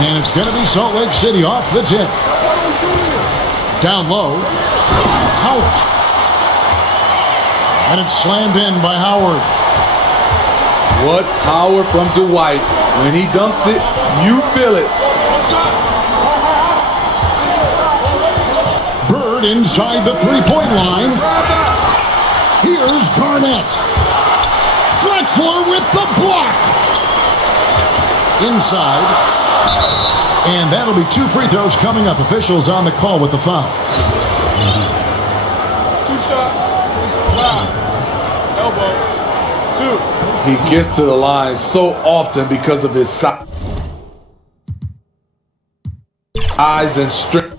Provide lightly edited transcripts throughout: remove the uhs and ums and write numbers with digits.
And it's going to be Salt Lake City off the tip. Down low. Howard. And it's slammed in by Howard. What power from Dwight. When he dunks it, you feel it. Bird inside the three-point line. Here's Garnett. Drexler with the block. Inside. And that'll be 2 free throws coming up. Officials on the call with the foul. 2 shots. 5. Elbow. 2. He gets to the line so often because of his size and strength.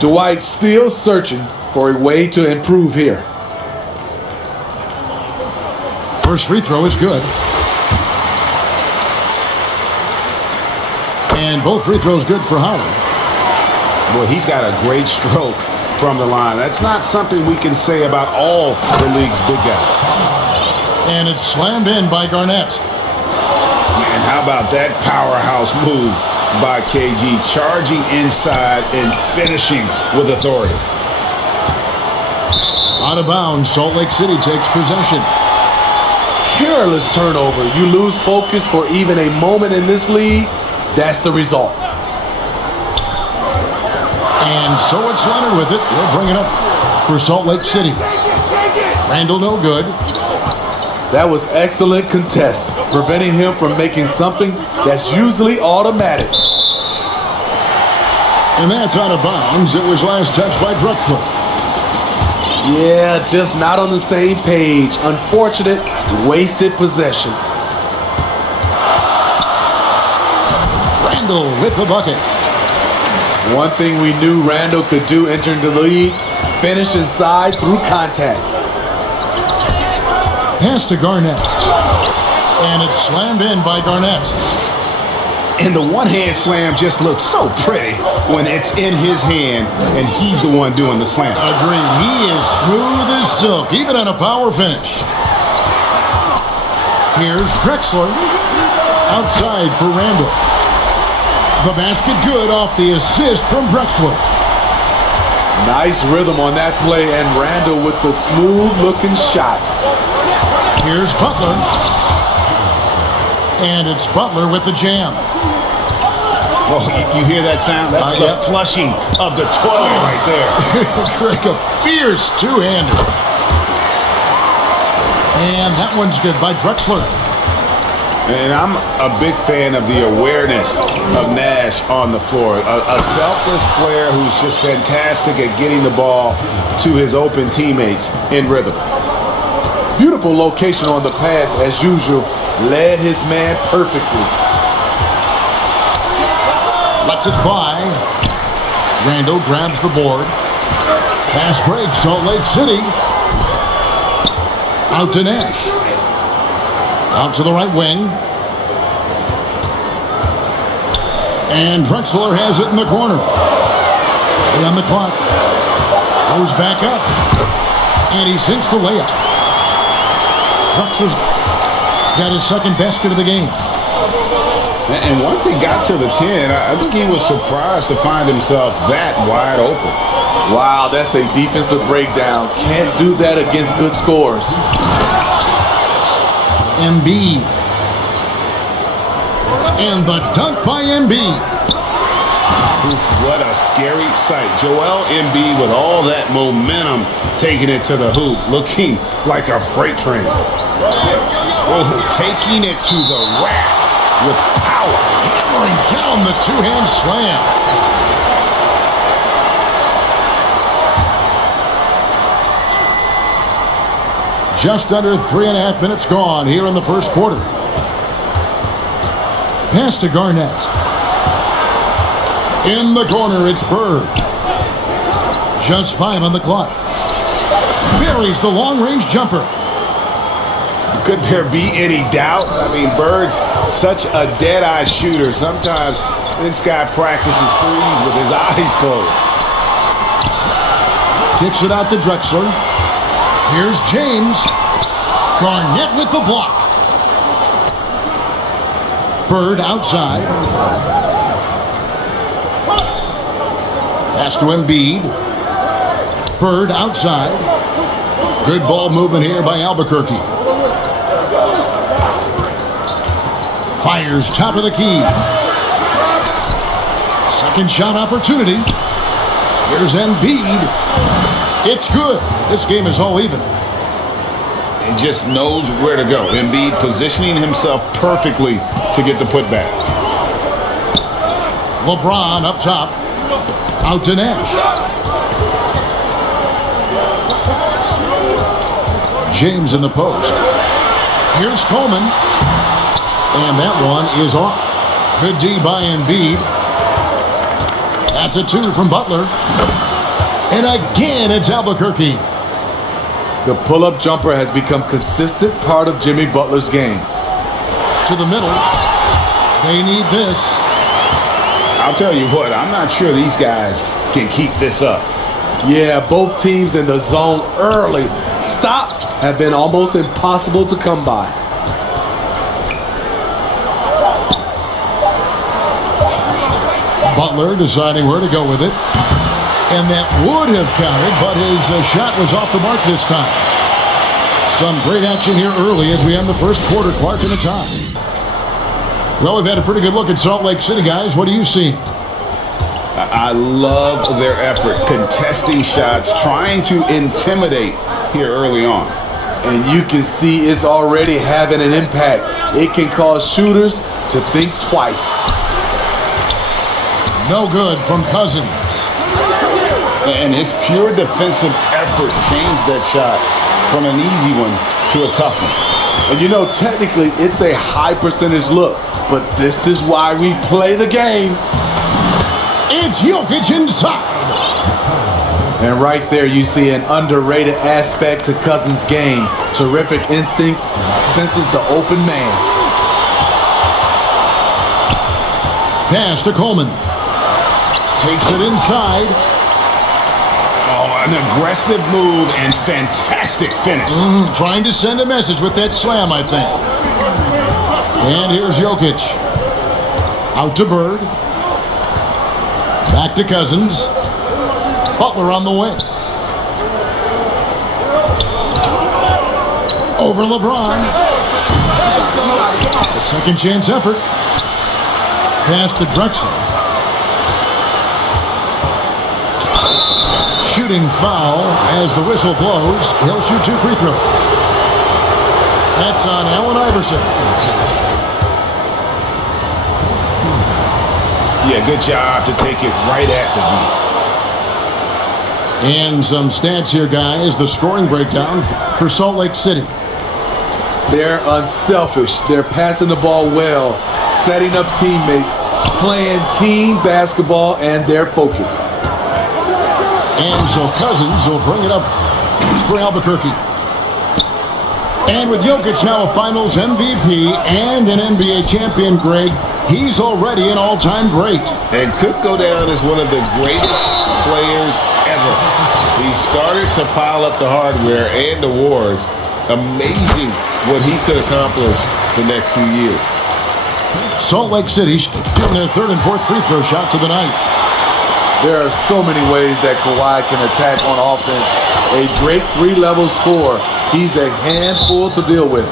Dwight still searching for a way to improve here. First free throw is good. And both free throws good for Howard. Boy, he's got a great stroke from the line. That's not something we can say about all the league's big guys. And it's slammed in by Garnett. And how about that powerhouse move by KG, charging inside and finishing with authority. Out of bounds, Salt Lake City takes possession. Careless turnover. You lose focus for even a moment in this league. That's the result. And so it's Leonard with it. He'll bring it up for Salt Lake City. Randall no good. That was excellent contest, preventing him from making something that's usually automatic. And that's out of bounds. It was last touched by Drexler. Yeah, just not on the same page. Unfortunate, wasted possession. Randall with the bucket. One thing we knew Randall could do entering the league, finish inside through contact. Pass to Garnett. And it's slammed in by Garnett. And the one-hand slam just looks so pretty when it's in his hand and he's the one doing the slam. Agreed. He is smooth as silk, even on a power finish. Here's Drexler. Outside for Randall. The basket good off the assist from Drexler. Nice rhythm on that play, and Randall with the smooth-looking shot. Here's Butler. And it's Butler with the jam. Oh, you hear that sound? That's the flushing of the toilet right there. Like a fierce two-hander. And that one's good by Drexler. And I'm a big fan of the awareness of Nash on the floor. A selfless player who's just fantastic at getting the ball to his open teammates in rhythm. Beautiful location on the pass, as usual. Led his man perfectly. Lets it fly. Randall grabs the board. Pass break, Salt Lake City. Out to Nash. Out to the right wing. And Drexler has it in the corner. 3 on the clock. Goes back up. And he sinks the layup. Drexler's got his second basket of the game. And once he got to the 10, I think he was surprised to find himself that wide open. Wow, that's a defensive breakdown. Can't do that against good scores. Embiid. And the dunk by Embiid. What a scary sight. Joel Embiid with all that momentum taking it to the hoop, looking like a freight train. Oh, taking it to the rack with power. Hammering down the two-hand slam. Just under 3.5 minutes gone here in the first quarter. Pass to Garnett. In the corner, it's Bird. Just 5 on the clock. Buries the long-range jumper. Could there be any doubt? I mean, Bird's such a dead-eye shooter. Sometimes this guy practices threes with his eyes closed. Kicks it out to Drexler. Here's James. Garnett with the block. Bird outside. Pass to Embiid. Bird outside. Good ball movement here by Albuquerque. Fires top of the key. Second shot opportunity. Here's Embiid. It's good. This game is all even. He just knows where to go. Embiid positioning himself perfectly to get the putback. LeBron up top. Out to Nash. James in the post. Here's Coleman. And that one is off. Good D by Embiid. That's a 2 from Butler. And again, it's Albuquerque. The pull-up jumper has become consistent part of Jimmy Butler's game. To the middle. They need this. I'll tell you what, I'm not sure these guys can keep this up. Yeah, both teams in the zone early. Stops have been almost impossible to come by. Butler deciding where to go with it. And that would have counted, but his shot was off the mark this time. Some great action here early as we end the first quarter. Clark in the tie. Well, we've had a pretty good look at Salt Lake City, guys. What do you see? I love their effort, contesting shots, trying to intimidate here early on. And you can see it's already having an impact. It can cause shooters to think twice. No good from Cousins. And his pure defensive effort changed that shot from an easy one to a tough one. And you know, technically, it's a high percentage look, but this is why we play the game. It's Jokic inside. And right there, you see an underrated aspect to Cousins' game. Terrific instincts, senses the open man. Pass to Coleman. Takes it inside. Oh, an aggressive move and fantastic finish. Trying to send a message with that slam, I think. And here's Jokic. Out to Bird. Back to Cousins. Butler on the wing. Over LeBron. A second chance effort. Pass to Drexler. Shooting foul as the whistle blows. He'll shoot 2 free throws. That's on Allen Iverson. Yeah, good job to take it right at the D. And some stats here, guys. The scoring breakdown for Salt Lake City. They're unselfish. They're passing the ball well, setting up teammates, playing team basketball, and their focus. And so Cousins will bring it up for Albuquerque. And with Jokic now a Finals MVP and an NBA champion, Greg, he's already an all-time great. And could go down as one of the greatest players ever. He started to pile up the hardware and awards. Amazing what he could accomplish the next few years. Salt Lake City shooting their 3rd and 4th free throw shots of the night. There are so many ways that Kawhi can attack on offense. A great 3-level scorer. He's a handful to deal with.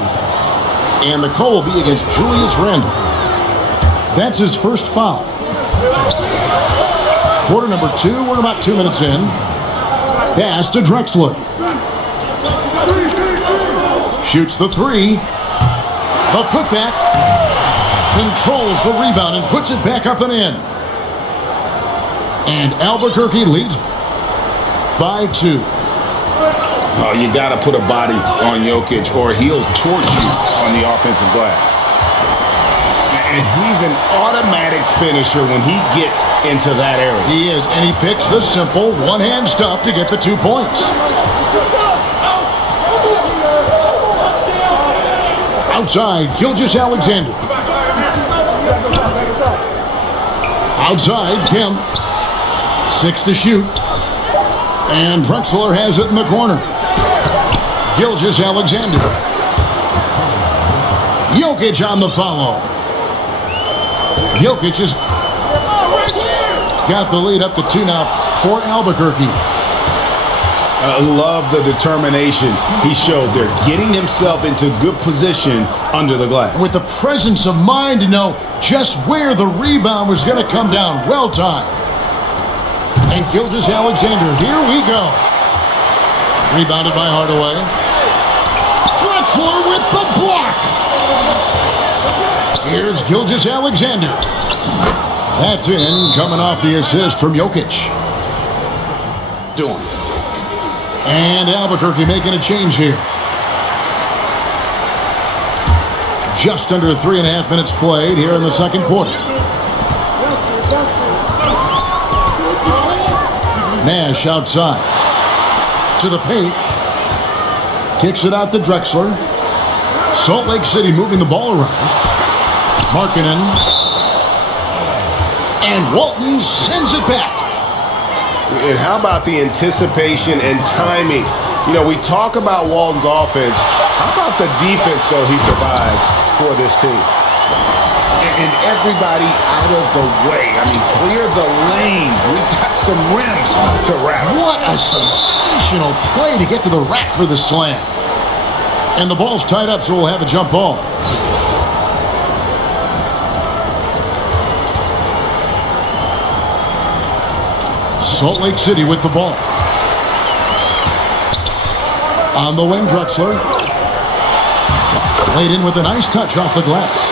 And the call will be against Julius Randle. That's his first foul. Quarter number 2. We're about 2 minutes in. Pass to Drexler. Shoots the 3. The putback. Controls the rebound and puts it back up and in. And Albuquerque leads by 2. Oh, you got to put a body on Jokic or he'll torch you on the offensive glass. And he's an automatic finisher when he gets into that area. He is, and he picks the simple one-hand stuff to get the 2 points. Outside, Gilgeous-Alexander. Outside, Kemp. 6 to shoot. And Drexler has it in the corner. Gilgeous-Alexander. Jokic on the follow. Jokic has got the lead up to 2 now for Albuquerque. I love the determination he showed there, getting himself into good position under the glass. With the presence of mind to know just where the rebound was going to come down. Well timed. And Gilgeous-Alexander, here we go. Rebounded by Hardaway. Drexler with the block. Here's Gilgeous-Alexander. That's in, coming off the assist from Jokic. Doing. And Albuquerque making a change here. Just under 3.5 minutes played here in the second quarter. Nash outside. To the paint. Kicks it out to Drexler. Salt Lake City moving the ball around. Markkanen. And Walton sends it back. And how about the anticipation and timing? You know, we talk about Walton's offense. How about the defense, though, he provides for this team? And everybody out of the way. I mean, clear the lane. We've got some rims to wrap. What a sensational play to get to the rack for the slam. And the ball's tied up, so we'll have a jump ball. Salt Lake City with the ball. On the wing, Drexler. Laid in with a nice touch off the glass.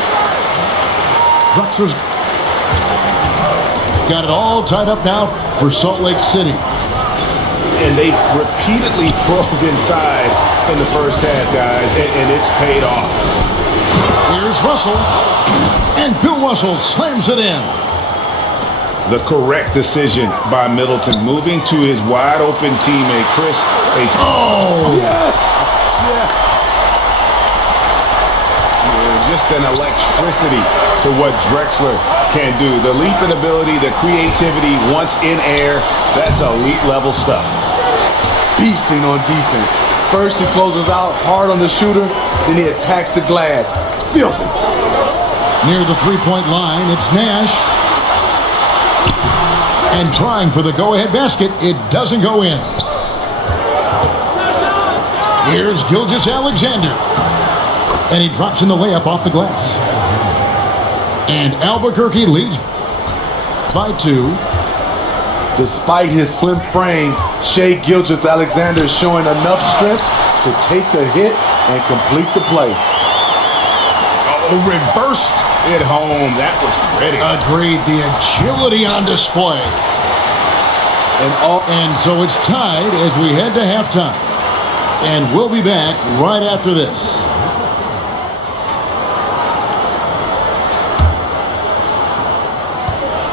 Drexler's got it all tied up now for Salt Lake City. And they've repeatedly probed inside in the first half, guys, and it's paid off. Here's Russell. And Bill Russell slams it in. The correct decision by Middleton, moving to his wide-open teammate, Chris. Oh! Yes! Yes! Just an electricity to what Drexler can do. The leaping ability, the creativity, once in air, that's elite-level stuff. Beasting on defense. First, he closes out hard on the shooter, then he attacks the glass. Filthy. Near the three-point line, it's Nash. And trying for the go-ahead basket, it doesn't go in. Here's Gilgeous-Alexander. And he drops in the layup off the glass. And Albuquerque leads by 2. Despite his slim frame, Shai Gilgeous-Alexander is showing enough strength to take the hit and complete the play. Oh, reversed it home. That was pretty. Agreed. The agility on display. And so it's tied as we head to halftime. And we'll be back right after this.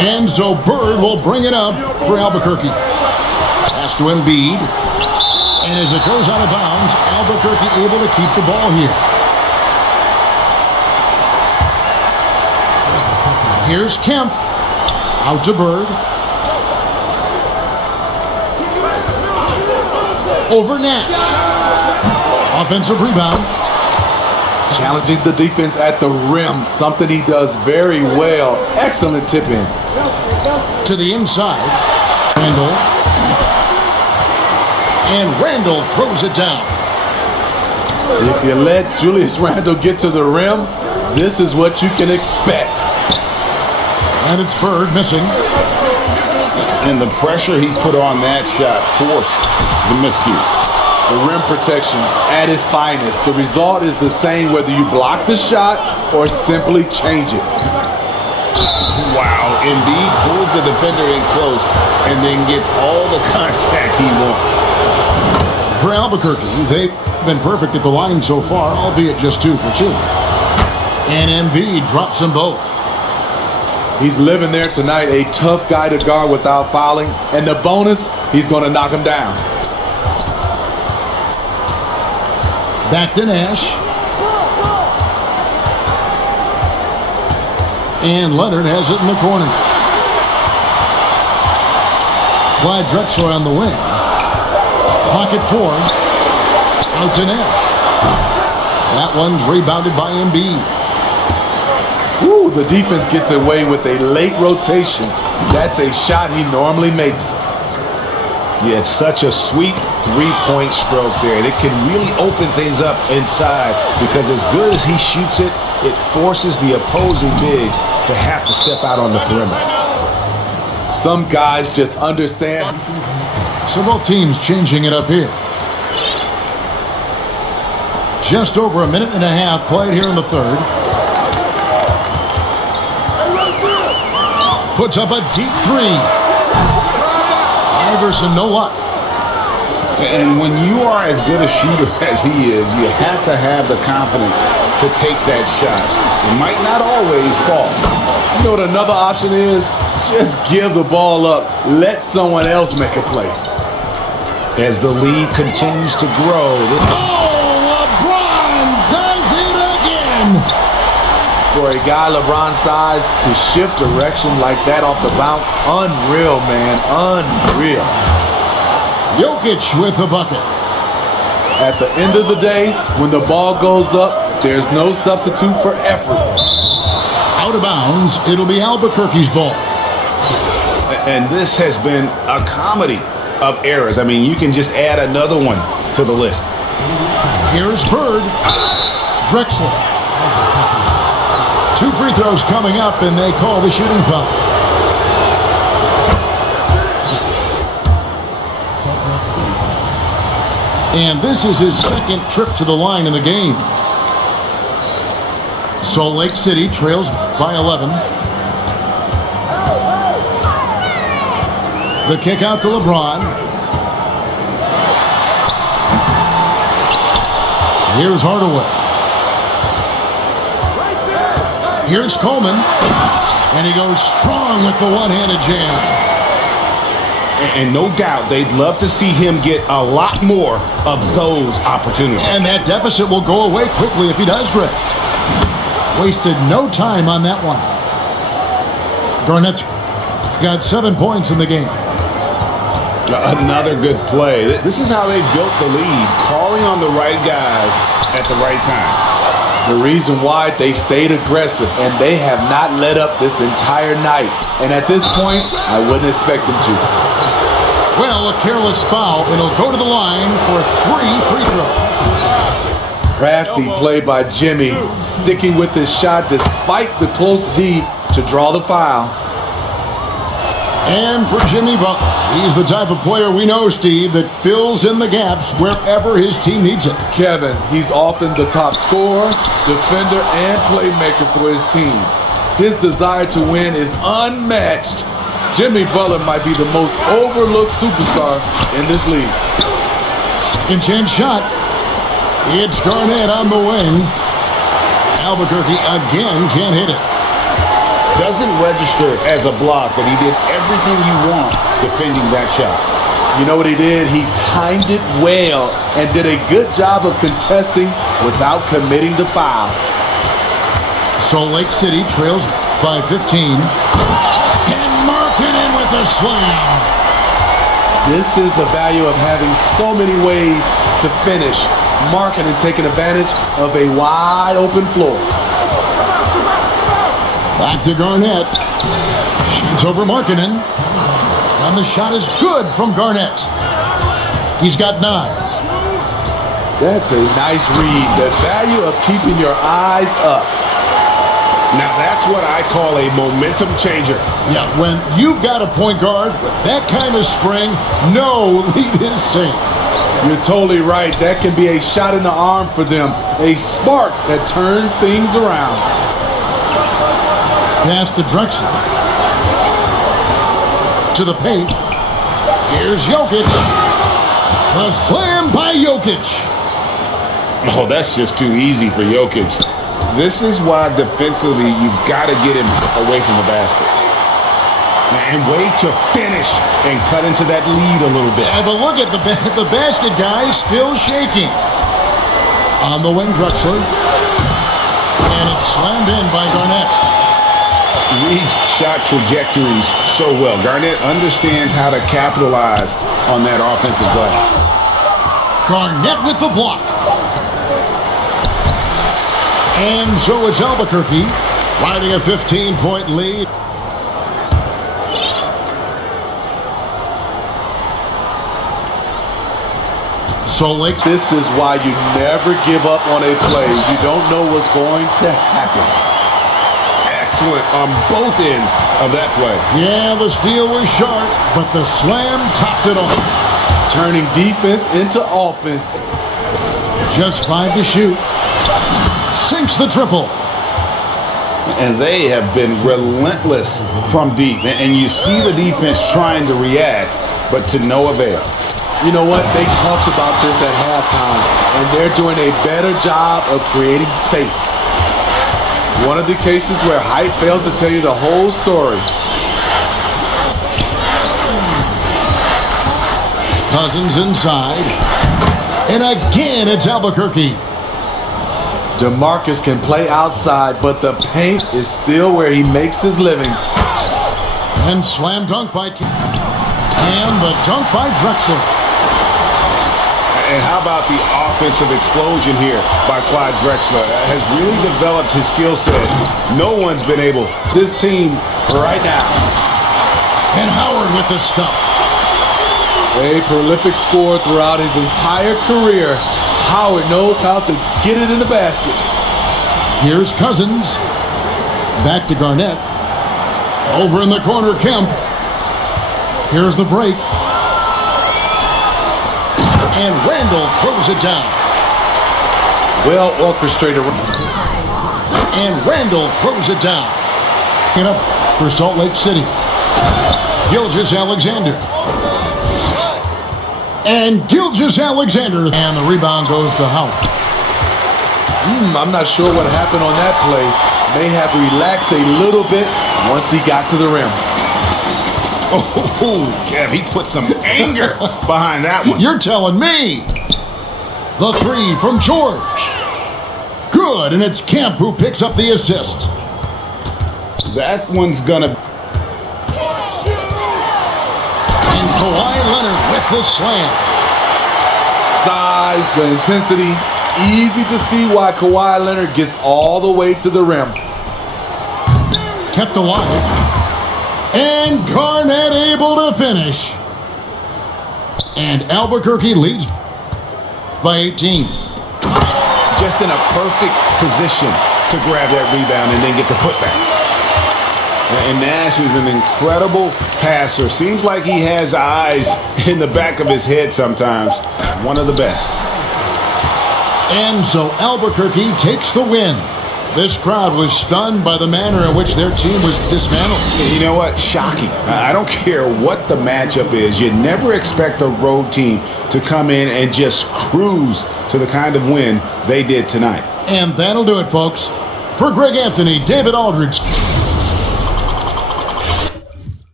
And so Bird will bring it up for Albuquerque. Pass to Embiid. And as it goes out of bounds, Albuquerque able to keep the ball here. Here's Kemp. Out to Bird. Over Nash. Offensive rebound. Challenging the defense at the rim, something he does very well. Excellent tip in. To the inside. Randall. And Randall throws it down. If you let Julius Randle get to the rim, this is what you can expect. And it's Bird missing. And the pressure he put on that shot forced the miscue. The rim protection at its finest. The result is the same whether you block the shot or simply change it. Wow, Embiid pulls the defender in close and then gets all the contact he wants. For Albuquerque, they've been perfect at the line so far, albeit just 2 for 2. And Embiid drops them both. He's living there tonight, a tough guy to guard without fouling. And the bonus, he's going to knock him down. Back to Nash. And Leonard has it in the corner. Clyde Drexler on the wing. Pocket 4. Out to Nash. That one's rebounded by Embiid. Ooh, the defense gets away with a late rotation. That's a shot he normally makes. Yeah, it's such a sweet three-point stroke there. And it can really open things up inside because as good as he shoots it, it forces the opposing bigs to have to step out on the perimeter. Some guys just understand. So both teams changing it up here. Just over a minute and a half played here in the third. Puts up a deep three. Iverson, no luck. And when you are as good a shooter as he is, you have to have the confidence to take that shot. It might not always fall. You know what another option is? Just give the ball up. Let someone else make a play. As the lead continues to grow. LeBron does it again. For a guy LeBron's size to shift direction like that off the bounce, unreal, man, unreal. Jokic with the bucket. At the end of the day, when the ball goes up, there's no substitute for effort. Out of bounds, it'll be Albuquerque's ball. And this has been a comedy of errors. I mean, you can just add another one to the list. Here's Bird. Drexler. 2 free throws coming up, and they call the shooting foul. And this is his second trip to the line in the game. Salt Lake City trails by 11. The kick out to LeBron. Here's Hardaway. Here's Coleman. And he goes strong with the one-handed jam. And no doubt they'd love to see him get a lot more of those opportunities. And that deficit will go away quickly if he does, Greg. Wasted no time on that one. Garnett's got 7 points in the game. Another good play. This is how they built the lead, calling on the right guys at the right time. The reason why they stayed aggressive, and they have not let up this entire night. And at this point, I wouldn't expect them to. Well, a careless foul, and he'll go to the line for 3 free throws. Crafty play by Jimmy, sticking with his shot despite the close D to draw the foul. And for Jimmy Butler, he's the type of player we know, Steve, that fills in the gaps wherever his team needs it. Kevin, he's often the top scorer, defender, and playmaker for his team. His desire to win is unmatched. Jimmy Butler might be the most overlooked superstar in this league. Second chance shot. It's Garnett on the wing. Albuquerque again can't hit it. Doesn't register as a block, but he did everything you want defending that shot. You know what he did? He timed it well and did a good job of contesting without committing the foul. Salt Lake City trails by 15. And Markkanen with the slam. This is the value of having so many ways to finish. Markkanen taking advantage of a wide open floor. Back to Garnett. Shoots over Markkanen. And the shot is good from Garnett. He's got 9. That's a nice read. The value of keeping your eyes up. Now that's what I call a momentum changer. Yeah, when you've got a point guard with that kind of spring, no lead is safe. You're totally right. That can be a shot in the arm for them. A spark that turns things around. Pass to Drexler. To the paint. Here's Jokic. A slam by Jokic. Oh, that's just too easy for Jokic. This is why defensively you've got to get him away from the basket. And wait to finish and cut into that lead a little bit. Yeah, but look at the basket guy still shaking. On the wing, Drexler. And it's slammed in by Garnett. reads shot trajectories so well. Garnett understands how to capitalize on that offensive glass. Garnett with the block. And so it's Albuquerque riding a 15-point lead. Salt Lake. This is why you never give up on a play. You don't know what's going to happen. Excellent on both ends of that play. Yeah, the steal was sharp, but the slam topped it off. Turning defense into offense. Just 5 to shoot. Sinks the triple. And they have been relentless from deep. And you see the defense trying to react, but to no avail. You know what? They talked about this at halftime, and they're doing a better job of creating space. One of the cases where height fails to tell you the whole story. Cousins inside. And again, it's Albuquerque. DeMarcus can play outside, but the paint is still where he makes his living. And slam dunk by King. And the dunk by Drexler. And how about the offensive explosion here by Clyde Drexler? Has really developed his skill set. No one's been able. This team right now. And Howard with the stuff. A prolific scorer throughout his entire career. Howard knows how to get it in the basket. Here's Cousins. Back to Garnett. Over in the corner, Kemp. Here's the break. And Randall throws it down. Well orchestrated. And Randall throws it down. Get up for Salt Lake City. Gilgeous-Alexander. And Gilgeous-Alexander. And the rebound goes to Howard. I'm not sure what happened on that play. May have relaxed a little bit once he got to the rim. Oh, Kev, he put some anger behind that one. You're telling me. The three from George. Good, and it's Kemp who picks up the assist. That one's gonna. And Kawhi Leonard with the slam. Size, the intensity. Easy to see why Kawhi Leonard gets all the way to the rim. Kept alive. And Garnett able to finish. And Albuquerque leads by 18. Just in a perfect position to grab that rebound and then get the putback. And Nash is an incredible passer. Seems like he has eyes in the back of his head sometimes. One of the best. And so Albuquerque takes the win. This crowd was stunned by the manner in which their team was dismantled. You know what? Shocking. I don't care what the matchup is. You never expect a road team to come in and just cruise to the kind of win they did tonight. And that'll do it, folks. For Greg Anthony, David Aldridge.